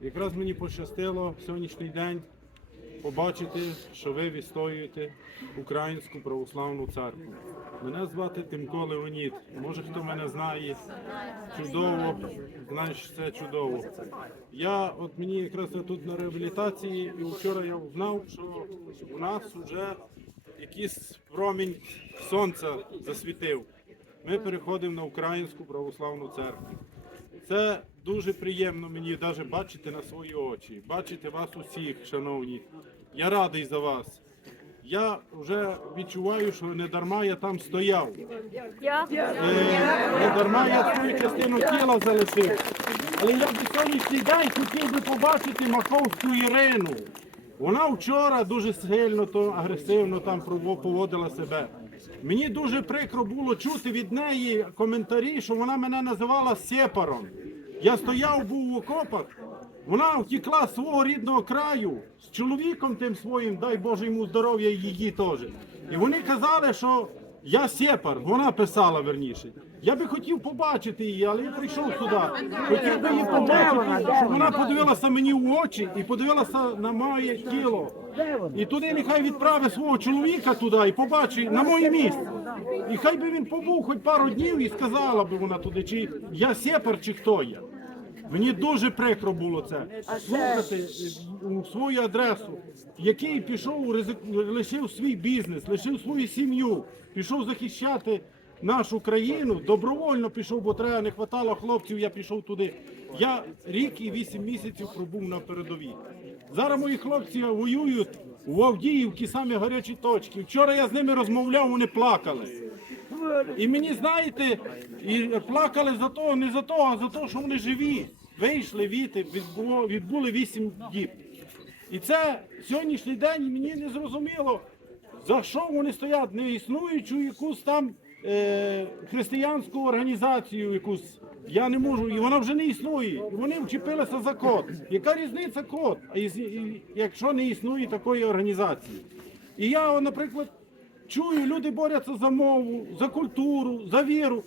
якраз мені пощастило в сьогоднішній день побачити, що ви відстоюєте Українську православну церкву. Мене звати Тимко Леонід. Може хто мене знає чудово, знаєш, це чудово. Я от мені якраз я тут на реабілітації, і вчора я знав, що у нас вже якийсь промінь сонця засвітив. Ми переходимо на Українську православну церкву. Це дуже приємно мені навіть бачити на свої очі, бачити вас усіх, шановні. Я радий за вас. Я вже відчуваю, що не дарма я там стояв. Е, Не дарма я свою частину тіла залишив. Але я б сьогоднішній день хотів би побачити Маковську Ірину. Вона вчора дуже сильно то агресивно там поводила себе. Мені дуже прикро було чути від неї коментарі, що вона мене називала сепаром. Я стояв був в окопах, вона втекла з свого рідного краю з чоловіком тим своїм, дай Боже йому здоров'я її теж. І вони казали, що я сепар, вона писала верніше. Я би хотів побачити її, але я прийшов сюди. Хотів би її побачити, щоб вона подивилася мені в очі і подивилася на моє тіло. І туди нехай відправить свого чоловіка туди і побачить на моє місце. І хай би він побув хоч пару днів і сказала би вона туди, чи я сепар, чи хто я. Мені дуже прикро було це. Слухати е, свою адресу, який пішов, лишив свій бізнес, лишив свою сім'ю, пішов захищати нашу країну, добровольно пішов, бо треба не хватало хлопців, я пішов туди. Я рік і вісім місяців пробув на передовій. Зараз мої хлопці воюють у Авдіївці самі гарячі точки. Вчора я з ними розмовляв, вони плакали. І мені знаєте, і плакали за того, не за того, а за те, що вони живі. Вийшли віти, відбули вісім діб. І це сьогоднішній день мені не зрозуміло, за що вони стоять неіснуючу якусь там е, християнську організацію якусь. Я не можу, і вона вже не існує. Вони вчепилися за код. Яка різниця код, якщо не існує такої організації? І я, наприклад, чую, люди борються за мову, за культуру, за віру.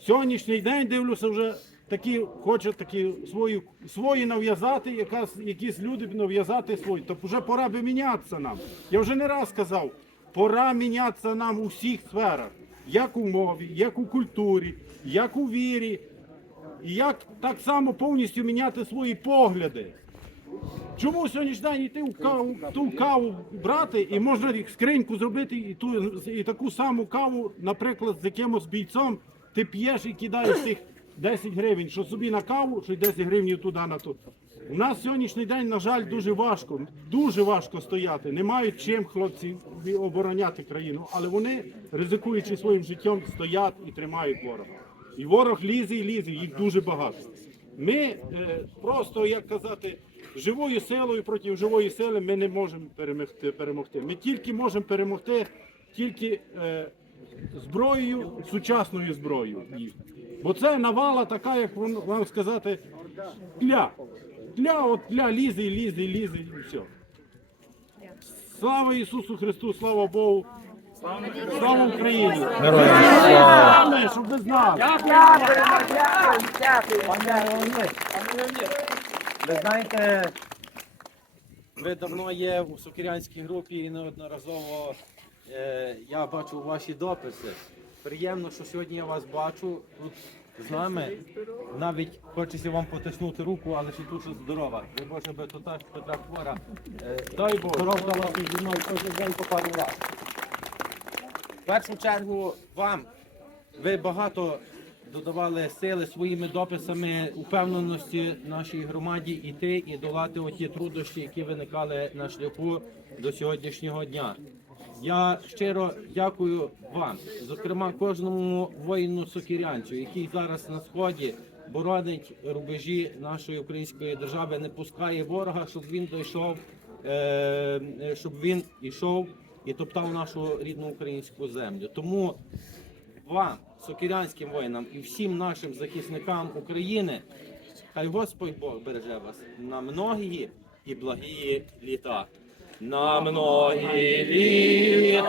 Сьогоднішній день дивлюся вже такі, хочуть такі свої, свої нав'язати, якась, якісь люди нав'язати свої. Тобто вже пора би мінятися нам. Я вже не раз казав, пора мінятися нам у всіх сферах. Як у мові, як у культурі, як у вірі, і як так само повністю міняти свої погляди. Чому сьогоднішній день йти каву, ту каву брати і можна скриньку зробити і ту і таку саму каву, наприклад, з якимось бійцом, ти п'єш і кидаєш тих 10 гривень, що собі на каву, що й 10 гривень туди на ту. У нас сьогоднішній день, на жаль, дуже важко, дуже важко стояти. Не мають чим хлопці обороняти країну, але вони, ризикуючи своїм життям, стоять і тримають ворога. І ворог лізе і лізе, їх дуже багато. Ми е, просто, як казати, живою силою проти живої сили ми не можемо перемогти. перемогти. Ми тільки можемо перемогти тільки е, зброєю, сучасною зброєю. Бо це навала така, як вам, сказати, тля. Тля, от тля лізе лізе, лізе, і все. Слава Ісусу Христу, слава Богу. Слава Україні! Героям слава! Щоб ви знали. Ви знаєте, ви давно є у Сокирянській групі і неодноразово е, я бачу ваші дописи. Приємно, що сьогодні я вас бачу тут з нами. Навіть хочеться вам потиснути руку, але ще дуже здорова. Дай Боже, би то та Петра хвора. Е, Дай Бог. Здоров дала зі мною кожен день по пару. Першу чергу вам ви багато додавали сили своїми дописами упевненості нашій громаді іти і долати оті труднощі, які виникали на шляху до сьогоднішнього дня. Я щиро дякую вам, зокрема кожному воїну сокірянцю, який зараз на сході боронить рубежі нашої української держави, не пускає ворога, щоб він дійшов, е, е, щоб він ішов і топтав нашу рідну українську землю. Тому вам, сокирянським воїнам і всім нашим захисникам України, хай Господь Бог береже вас на многії і благі літа. На многі літа,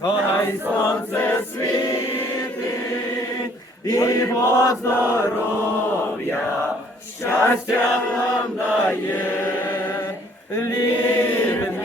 хай сонце світить, і по здоров'я щастя нам дає, лід,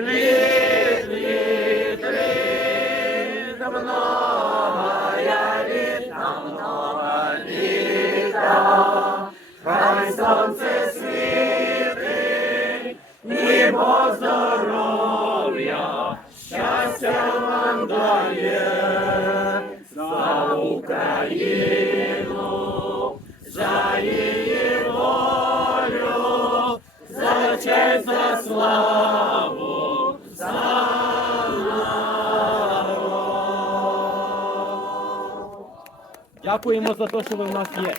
лід, лід, лід, лід, многая лід, много літа, хай сонце світить, небо здоров'я, щастя нам дає, за Україну, за її волю, за честь, Дякуємо за те, що ви в нас є.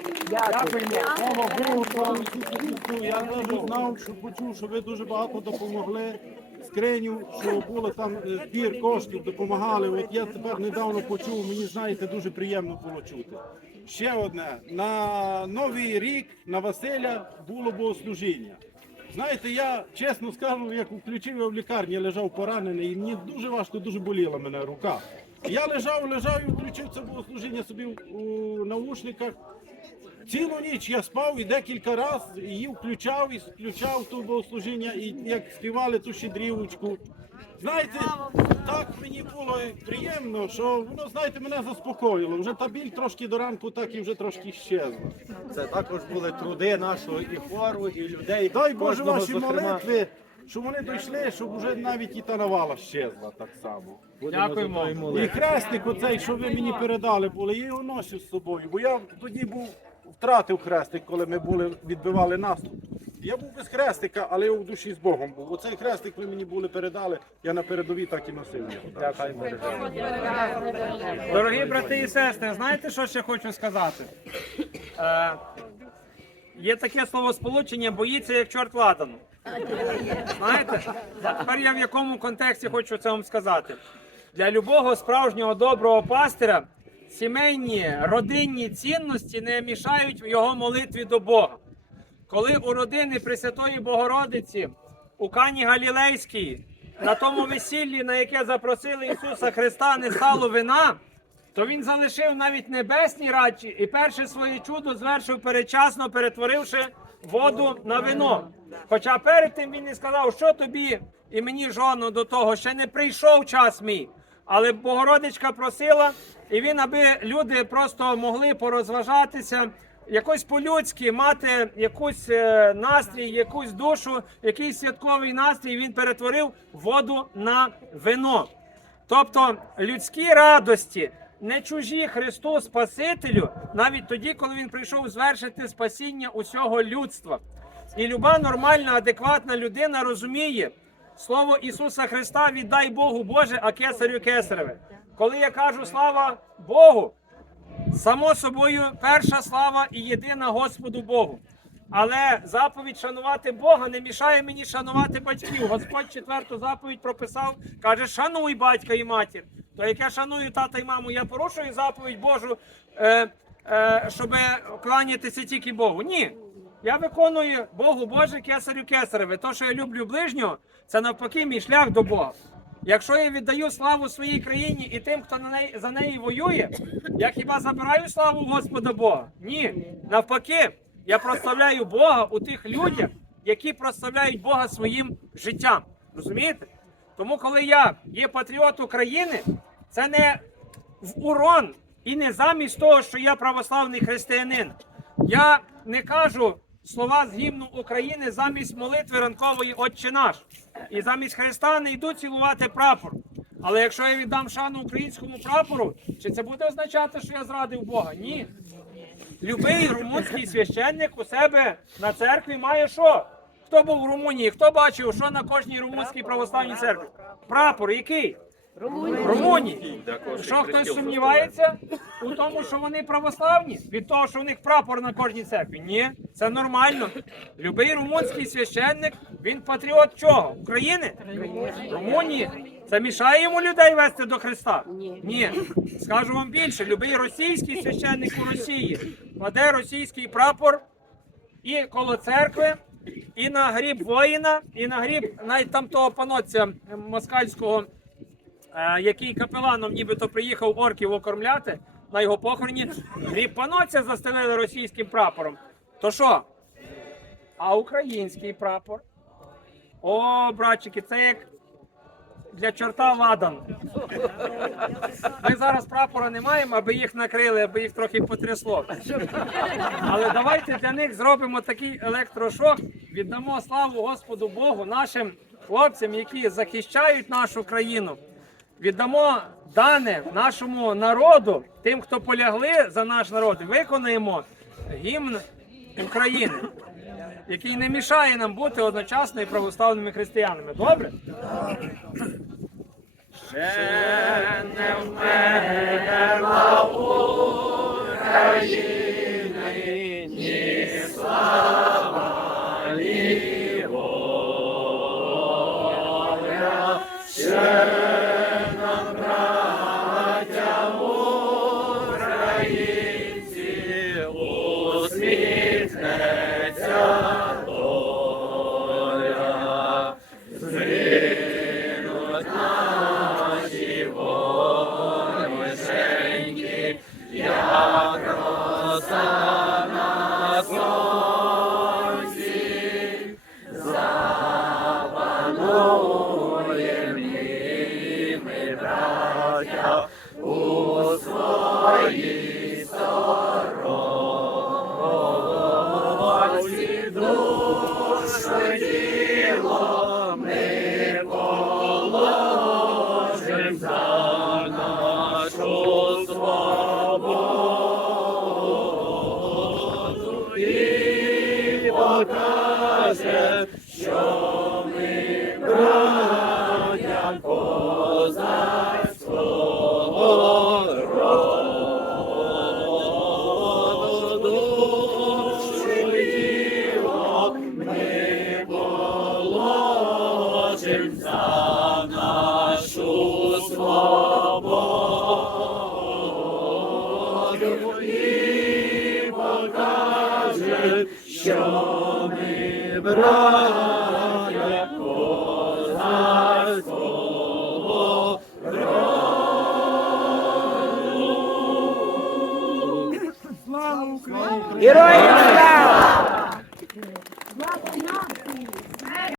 Слава Богу, слава Ісусу Христу. Я дуже знав, що почув, що ви дуже багато допомогли. Скриню, що було там е, збір коштів, допомагали. От я тепер недавно почув, мені знаєте, дуже приємно було чути. Ще одне, на Новий рік на Василя було богослужіння. Знаєте, я чесно скажу, як включив я в лікарні, я лежав поранений, і мені дуже важко, дуже боліла мене рука. Я лежав, лежав і включив це богослужіння собі у, наушниках. Цілу ніч я спав і декілька разів її включав і включав ту богослужіння, і як співали ту щедрівочку. Знаєте, так мені було приємно, що воно, знаєте, мене заспокоїло. Вже та біль трошки до ранку, так і вже трошки щезла. Це також були труди нашого і хору, і людей. Дай Боже ваші зокрема. молитви, щоб вони дійшли, щоб вже навіть і та навала щезла так само. Тою І хрестик оцей, що ви мені передали, були, я його носив з собою, бо я тоді був втратив хрестик, коли ми були, відбивали наступ. Я був без хрестика, але я в душі з Богом був. Оцей хрестик ви мені були передали, я на передовій так і носив його. Дорогі брати і сестри, знаєте, що ще хочу сказати? Е, є таке словосполучення боїться як чорт ладану. Знаєте? Тепер я в якому контексті хочу це вам сказати. Для любого справжнього доброго пастиря сімейні родинні цінності не мішають в його молитві до Бога. Коли у родини Пресвятої Богородиці у Кані Галілейській на тому весіллі, на яке запросили Ісуса Христа, не стало вина, то він залишив навіть небесні радчі і перше своє чудо звершив передчасно, перетворивши воду на вино. Хоча перед тим він не сказав, що тобі і мені жоно до того, ще не прийшов час мій. Але Богородичка просила, і він, аби люди просто могли порозважатися, якось по-людськи мати якусь е, настрій, якусь душу, якийсь святковий настрій. Він перетворив воду на вино. Тобто людські радості не чужі Христу Спасителю, навіть тоді, коли він прийшов звершити спасіння усього людства. І люба нормальна, адекватна людина розуміє слово Ісуса Христа віддай Богу Боже, а кесарю кесареве. Коли я кажу слава Богу, само собою перша слава і єдина Господу Богу. Але заповідь шанувати Бога не мішає мені шанувати батьків. Господь четверту заповідь прописав, каже: шануй батька і матір. То як я шаную тата і маму, я порушую заповідь Божу, е, е, щоб кланятися тільки Богу. Ні. Я виконую Богу Боже, кесарю кесареве. То, що я люблю ближнього, це навпаки мій шлях до Бога. Якщо я віддаю славу своїй країні і тим, хто на неї за неї воює, я хіба забираю славу Господа Бога? Ні. Навпаки, я прославляю Бога у тих людях, які прославляють Бога своїм життям. Розумієте? Тому, коли я є патріот України, це не в урон і не замість того, що я православний християнин. Я не кажу слова з гімну України замість молитви ранкової Отче наш. І замість Христа не йду цілувати прапор. Але якщо я віддам шану українському прапору, чи це буде означати, що я зрадив Бога? Ні. Любий румунський священник у себе на церкві має що? Хто був в Румунії? Хто бачив, що на кожній румунській православній церкві? Прапор який? Румунії. Що хтось сумнівається у тому, що вони православні? Від того, що у них прапор на кожній церкві? Ні, це нормально. Любий румунський священник, він патріот чого? України? Румунії. Це мішає йому людей вести до Христа? Ні. Скажу вам більше, любий російський священник у Росії кладе російський прапор і коло церкви, і на гріб воїна, і на гріб навіть там того панотця москальського який капеланом нібито приїхав орків окормляти на його похороні, гріпаноця застелили російським прапором. То що? А український прапор? О, братчики, це як для чорта ладан. Ми зараз прапора не маємо, аби їх накрили, аби їх трохи потрясло. Але давайте для них зробимо такий електрошок, віддамо славу Господу Богу, нашим хлопцям, які захищають нашу країну. Віддамо дане нашому народу, тим, хто полягли за наш народ, виконаємо гімн України, який не мішає нам бути одночасно і православними християнами. Добре? Ще не вмерла Україна, браття, у своїй сторонці, душу і тіло ми положим за нашу свободу і покаже, що ми браття козацького і покаже, що ми браття